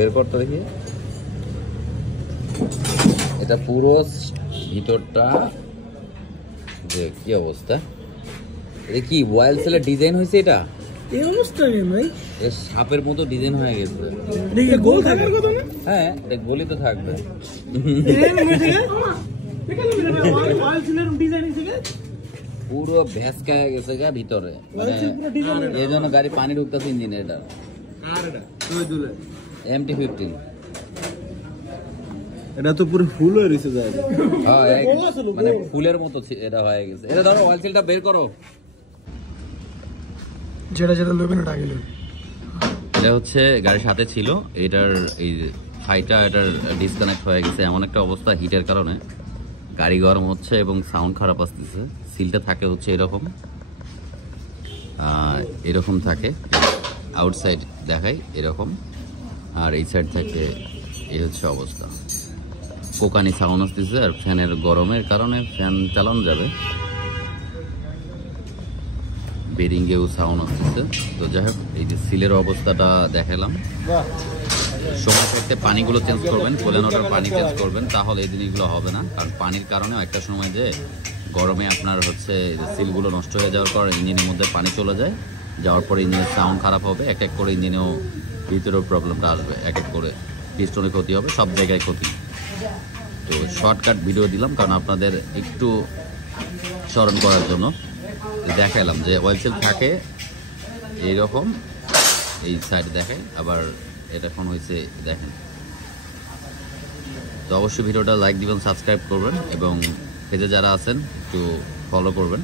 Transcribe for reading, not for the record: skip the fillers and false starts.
বের করতে দেখি। এটা পুরো ভিতরটা যে কি অবস্থা, এটা কি ওয়াইল্ড সেলের ডিজাইন হয়েছে? এটা এই অবস্থা নেই ভাই, এটা সাপের মতো ডিজাইন হয়ে গেছে। দেখি গোল থাকার কথা না? হ্যাঁ, এটা গোলই তো থাকবে। পুরো ভেসকা হয়ে গেছে গা ভিতরে, মানে এই জন্য গাড়ি পানি ঢুকতেছে ইঞ্জিনে। এটা MT-15, এটা তো পুরো ফুল হয়ে রয়েছে যায়, মানে ফুলের মতো এটা হয়ে গেছে। এটা ধরো অয়েল সিলটা বের করো। যেটা যেটা লোকেন ওটা গেল। এটা হচ্ছে গাড়ির সাথে ছিল, এটার এই ফাইটা এটার ডিসকানেক্ট হয়ে গেছে। এমন একটা অবস্থা হিটের কারণে গাড়ি গরম হচ্ছে এবং সাউন্ড খারাপ আসতেছে। সিলটা থাকে হচ্ছে এরকম, এরকম থাকে, আউটসাইড দেখাই এরকম, আর এই সাইড থেকে এই হচ্ছে অবস্থা। কোকানি সাউন্ড আসতেছে, আর ফ্যানের গরমের কারণে ফ্যান চালানো যাবে, বেরিংয়েও সাউন্ড আসতেছে। তো যাই হোক, এই যে সিলের অবস্থাটা দেখালাম। সময় থাকতে পানিগুলো চেঞ্জ করবেন, কোলেনোটার পানি চেঞ্জ করবেন, তাহলে এই জিনিসগুলো হবে না। কারণ পানির কারণে একটা সময় যে গরমে আপনার হচ্ছে সিলগুলো নষ্ট হয়ে যাওয়ার পর ইঞ্জিনের মধ্যে পানি চলে যায়, যাওয়ার পরে ইঞ্জিনের সাউন্ড খারাপ হবে, এক এক করে ইঞ্জিনেও ভিতরেও প্রবলেমটা আসবে, এক এক করে পিস্টনে ক্ষতি হবে, সব জায়গায় ক্ষতি। তো শর্টকাট ভিডিও দিলাম কারণ আপনাদের একটু স্মরণ করার জন্য দেখালাম যে অয়েল সিল থাকে এইরকম, এই সাইডে দেখায়, আবার এটা এখন হয়েছে দেখেন। তো অবশ্যই ভিডিওটা লাইক দিবেন, সাবস্ক্রাইব করবেন এবং পেজে যারা আছেন একটু ফলো করবেন।